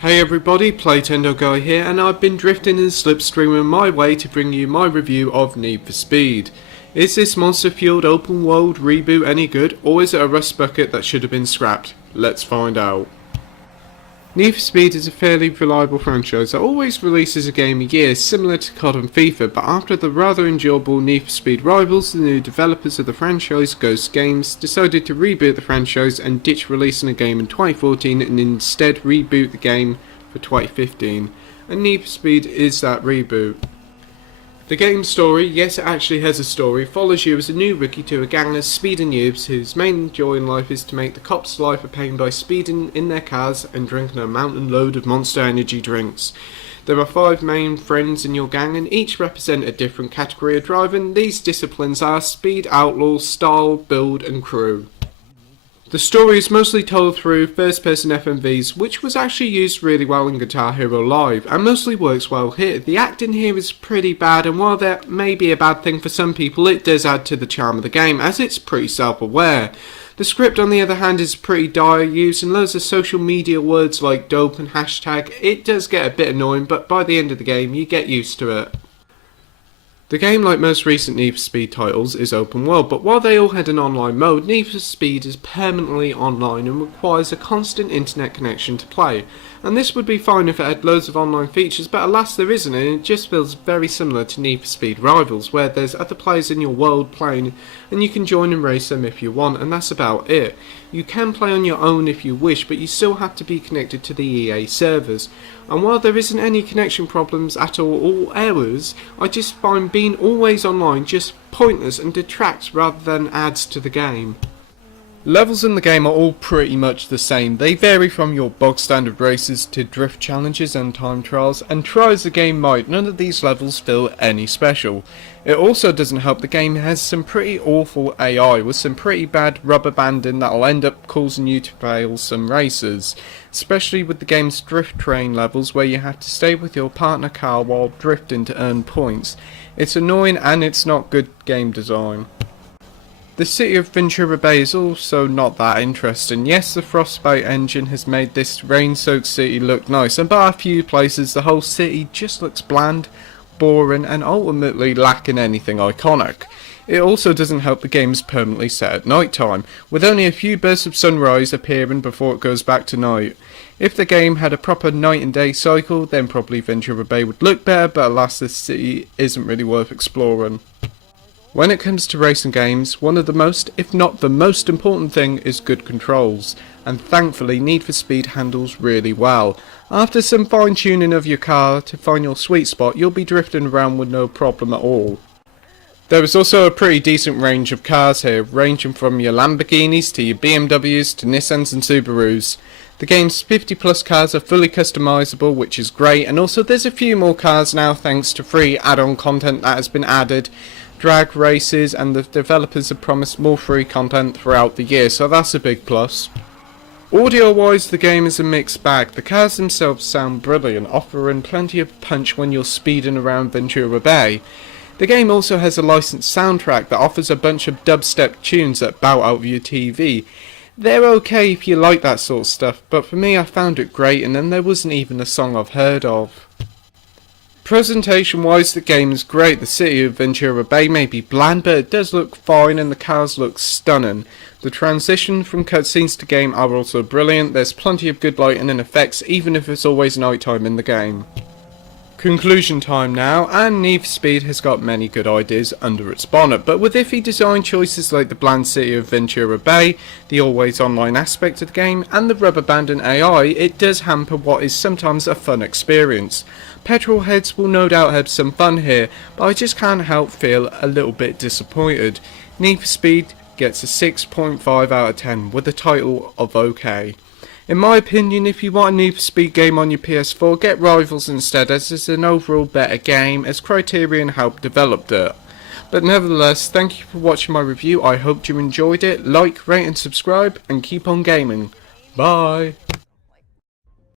Hey everybody, Playtendoguy here, and I've been drifting and slipstreaming my way to bring you my review of Need for Speed. Is this monster-fueled open world reboot any good, or is it a rust bucket that should have been scrapped? Let's find out. Need for Speed is a fairly reliable franchise that always releases a game a year, similar to COD and FIFA, but after the rather enjoyable Need for Speed Rivals, the new developers of the franchise, Ghost Games, decided to reboot the franchise and ditch releasing a game in 2014 and instead reboot the game for 2015. And Need for Speed is that reboot. The game's story, yes it actually has a story, follows you as a new rookie to a gang of speeding noobs whose main joy in life is to make the cops' life a pain by speeding in their cars and drinking a mountain load of Monster Energy drinks. There are 5 main friends in your gang and each represent a different category of driving. These disciplines are Speed, Outlaw, Style, Build and Crew. The story is mostly told through first-person FMVs, which was actually used really well in Guitar Hero Live, and mostly works well here. The acting here is pretty bad, and while that may be a bad thing for some people, it does add to the charm of the game, as it's pretty self-aware. The script, on the other hand, is pretty dire, using loads of social media words like dope and hashtag. It does get a bit annoying, but by the end of the game, you get used to it. The game, like most recent Need for Speed titles, is open world, but while they all had an online mode, Need for Speed is permanently online and requires a constant internet connection to play. And this would be fine if it had loads of online features, but alas there isn't, and it just feels very similar to Need for Speed Rivals, where there's other players in your world playing, and you can join and race them if you want, and that's about it. You can play on your own if you wish, but you still have to be connected to the EA servers. And while there isn't any connection problems at all or errors, I just find being always online just pointless and detracts rather than adds to the game. Levels in the game are all pretty much the same. They vary from your bog standard races to drift challenges and time trials, and try as the game might, none of these levels feel any special. It also doesn't help the game has some pretty awful AI with some pretty bad rubber banding that'll end up causing you to fail some races, especially with the game's drift train levels where you have to stay with your partner car while drifting to earn points. It's annoying and it's not good game design. The city of Ventura Bay is also not that interesting. Yes, the Frostbite engine has made this rain-soaked city look nice, and by a few places the whole city just looks bland, boring, and ultimately lacking anything iconic. It also doesn't help the game is permanently set at night time, with only a few bursts of sunrise appearing before it goes back to night. If the game had a proper night and day cycle, then probably Ventura Bay would look better, but alas this city isn't really worth exploring. When it comes to racing games, one of the most, if not the most important thing is good controls, and thankfully Need for Speed handles really well. After some fine tuning of your car to find your sweet spot, you'll be drifting around with no problem at all. There is also a pretty decent range of cars here, ranging from your Lamborghinis to your BMWs to Nissans and Subarus. The game's 50 plus cars are fully customizable, which is great, and also there's a few more cars now thanks to free add-on content that has been added, drag races, and the developers have promised more free content throughout the year, so that's a big plus. Audio wise the game is a mixed bag. The cars themselves sound brilliant, offering plenty of punch when you're speeding around Ventura Bay. The game also has a licensed soundtrack that offers a bunch of dubstep tunes that bout out of your TV. They're okay if you like that sort of stuff, but for me I found it great, and then there wasn't even a song I've heard of. Presentation wise the game is great. The city of Ventura Bay may be bland, but it does look fine and the cars look stunning. The transition from cutscenes to game are also brilliant. There's plenty of good lighting and effects even if it's always night time in the game. Conclusion time now, and Need for Speed has got many good ideas under its bonnet, but with iffy design choices like the bland city of Ventura Bay, the always online aspect of the game, and the rubber banding AI, it does hamper what is sometimes a fun experience. Petrol heads will no doubt have some fun here, but I just can't help feel a little bit disappointed. Need for Speed gets a 6.5 out of 10 with the title of OK. In my opinion, if you want a Need for Speed game on your PS4, get Rivals instead, as it's an overall better game, as Criterion helped develop it. But nevertheless, thank you for watching my review. I hope you enjoyed it. Like, rate and subscribe, and keep on gaming. Bye!